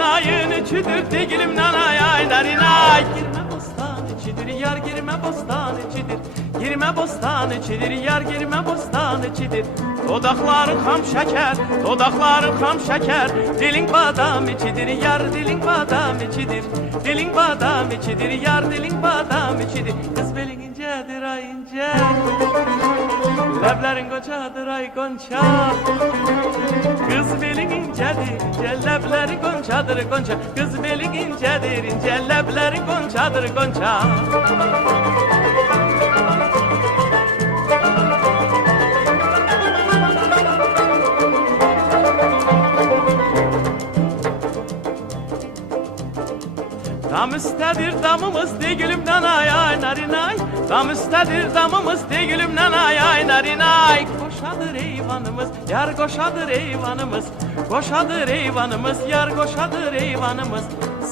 ayın içidir digilim nanay ay narinay. Girme bostan içidir yar girme bostan içidir. Girme bostan içidir yar girme bostan içidir. Dodakların ham şeker, dodakların ham şeker. Dilin badam içidir yar dilin badam içidir. Dilin badam içidir yar dilin badam içidir. Kız belin incedir ay ince. Leblerin goncadır ay gonca. Kız belin incedir ince lebleri goncadır gonca. Kız belin incedir ince lebleri goncadır gonca. Dam üstədir damımız de gülümdən ay ay narinay. Dam üstədir damımız de gülümdən ay ay narinay. Koşadır eyvanımız yar koşadır eyvanımız. Koşadır eyvanımız yar koşadır eyvanımız.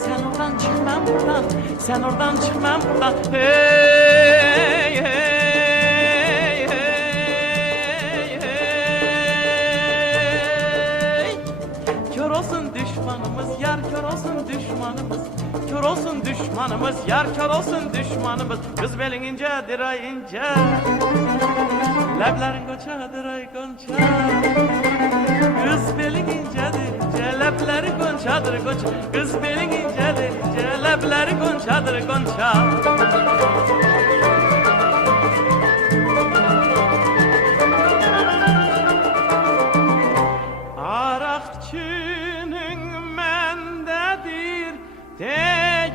Sen oradan çık ben buradan, sen oradan çık ben buradan. Hey hey hey hey hey. Kör olsun düşmanımız yar kör olsun düşmanımız. Kör olsun düşmanımız, yar kör olsun düşmanımız. Kız belin incedir ay ince. Leblerin goncadır ay gonca. Kız belin incedir ince, lebleri goncadır gonca. Kız belin incedir ince, lebleri goncadır gonca. Arakçının mendedir de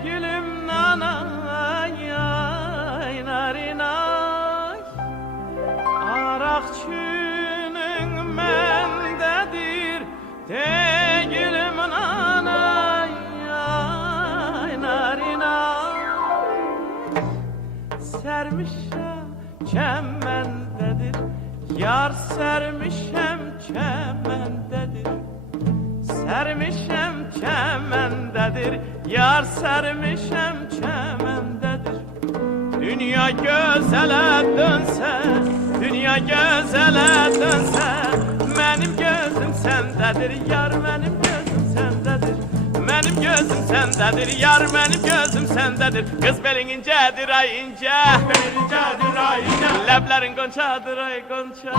gülüm nanay ay narinay. Arakçının mendedir de gülüm nanay ay narinay. Sermişem çemendedir yar sermişem çemendedir. Sermişem çemendedir yar sermişem çemendedir. Dünya gözele dönse, dünya gözele dönse, benim gözüm sendedir yar benim gözüm sendedir. Benim gözüm sendedir yar benim gözüm sendedir. Kız belin incedir ay ince, belin incedir ay ince. Leblerin goncadır ay gonca.